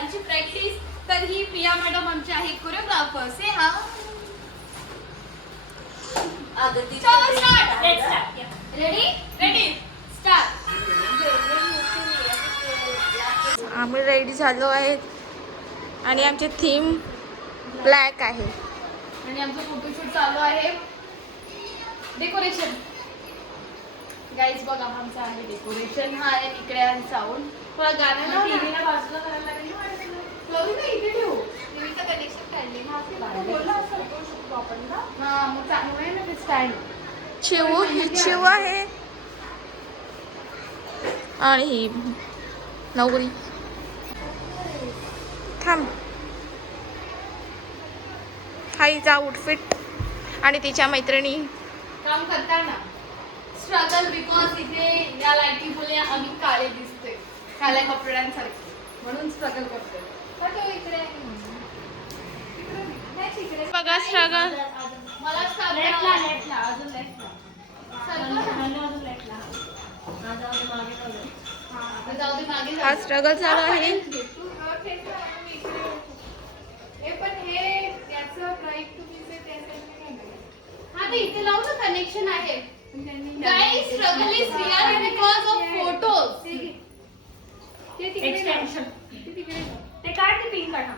डान्सची प्रॅक्टिस. तर ही प्रिया मॅडम आमची आहे कोरिओग्राफर. से हा रेडी स्टार्ट. आम्ही रेडी झालो आहेत आणि आमची थीम ब्लॅक आहे आणि आमचं फोटोशूट चालू आहे. डेकोरेशन गाईज बघा आमचं आहे डेकोरेशन. हा आहे इकडे आहे साऊंड. थोडा गाणं टीव्हीला बाजूला करायला लागेल ना इथे ठेवू. टीव्हीचं कनेक्शन काढले हा मग चांगलं आहे ना ते स्टँड. चिवू ही चिवू आहे आणि ही नवरी. थांब. हा हिचा आउटफिट आणि तिच्या मैत्रिणी काम करताना स्ट्रगल. बिकॉज इथे या लाईटी मुले आम्ही काळे दिसतोय काळ्या कपड्यांसारखे म्हणून स्ट्रगल करतोय. बघा स्ट्रगल. मला अजून जाऊ दे मागे. हा स्ट्रगल चालू आहे. हा ते इथे लावू ना कनेक्शन आहे. Guys, struggle is real because of photos. Extension ते काय ते पिन काढा.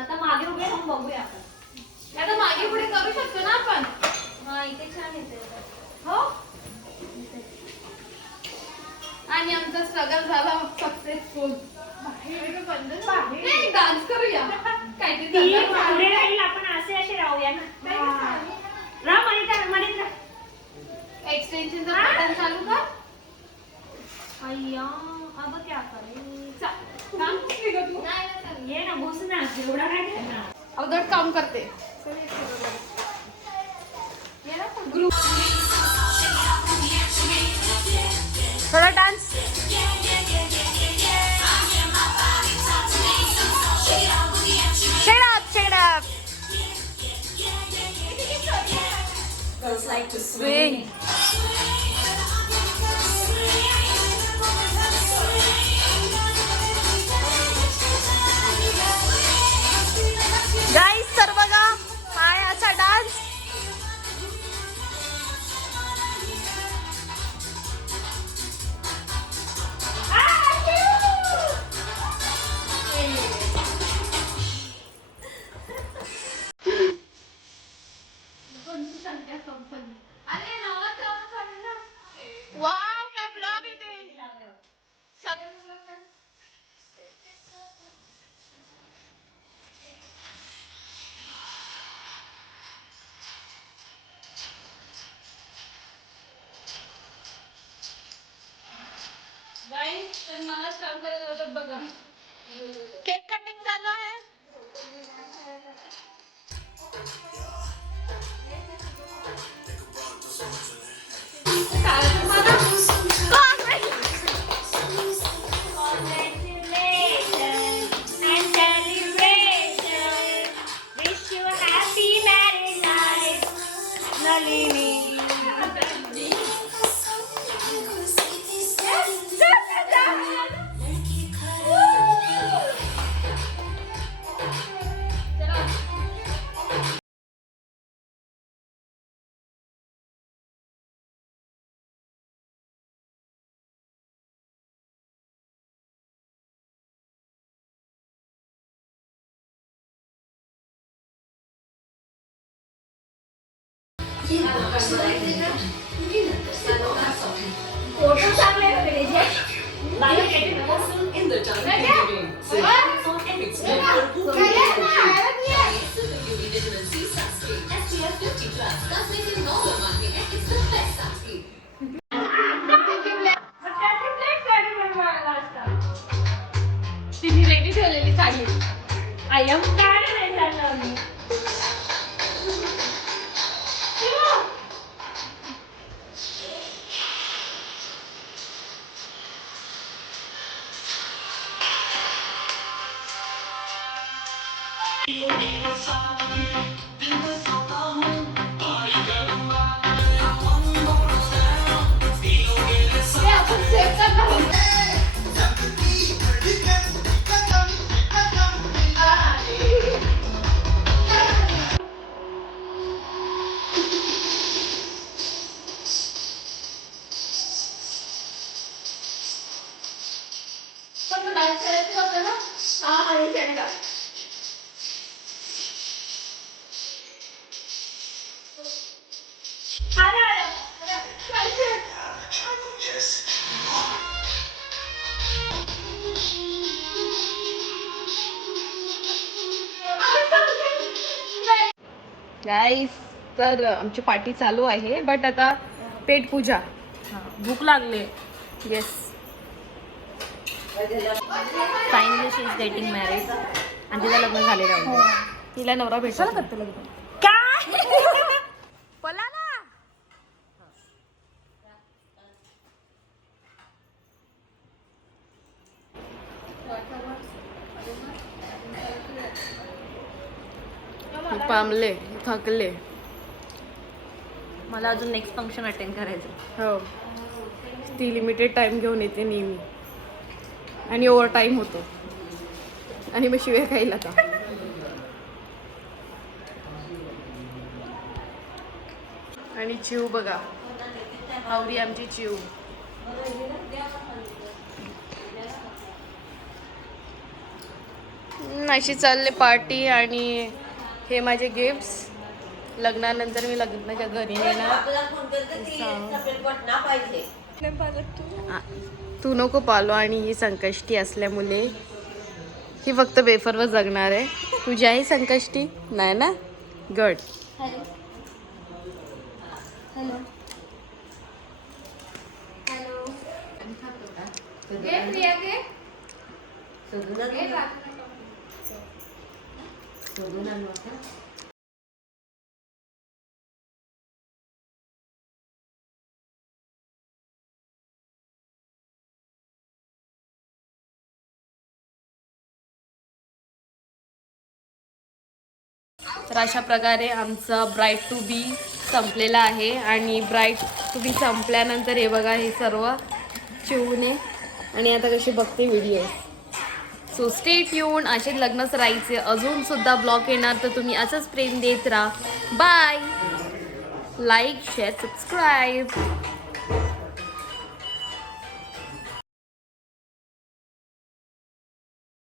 आता मागे उभे राहून बघूया आपण. आता मागे पुढे करू शकतो ना आपण. हा इथे छान येते. हो आणि आमचा स्ट्रगल झाला सक्सेसफुल. नाही डान्स करूया काहीतरी. पुढे राहील आपण असे राहूया ना. राम मध्ये एक्सटेन्शनचा बटन चालू कर. अय्या अब क्या करें. काम कुठली ग तू. ये ना घुस ना एवढा काय करणार. अवघड काम करते. ग्रुप थोडा dance. Shut up. Swing. Guys, तर बघा हा याचा डान्स. वाव काय ब्लॉग येते. गाईस तर मला काम करायला होतं बघा. केक कटिंग झालं आहे. फोटो चांगले होते. तिने रेडी ठेवलेली साडी. आयम काय नाही झालं मी. आपण सेव करणार. गाईस तर आमची पार्टी चालू आहे बट आता पेट पूजा. भूक लागले. Yes. Finally she is getting married आणि तिचं लग्न झालेलं आहे. तिला नवरा भेटायला करतो काय पला ना. पामले थकले. मला अजून नेक्स्ट फंक्शन अटेंड करायचं. हो ती लिमिटेड टाइम घेऊन येते नेहमी आणि ओव्हर टाइम होतो आणि मग शिवाय खायला का. आणि चिव बघा आवडी आमची चिव. अशी चालले पार्टी आणि हे माझे गिफ्ट्स. लग्नानंतर मी लग्नाच्या घरी येणार. तू नको पालो आणि ही संकष्टी असल्यामुळे ही फक्त वेफरवर जगणार आहे. तुझी आई संकष्टी नाही ना. गड. तर अशा प्रकारे आमचा ब्राईड टू बी संपलेला आहे आणि ब्राईड टू बी संपल्यानंतर हे बघा हे सर्व चिवणे आणि आता कशी बघते व्हिडिओ. So stay tune. असे लग्नच राहायचे. अजून सुद्धा ब्लॉग येणार तर तुम्ही असंच प्रेम देत राहा. बाय. Like share subscribe.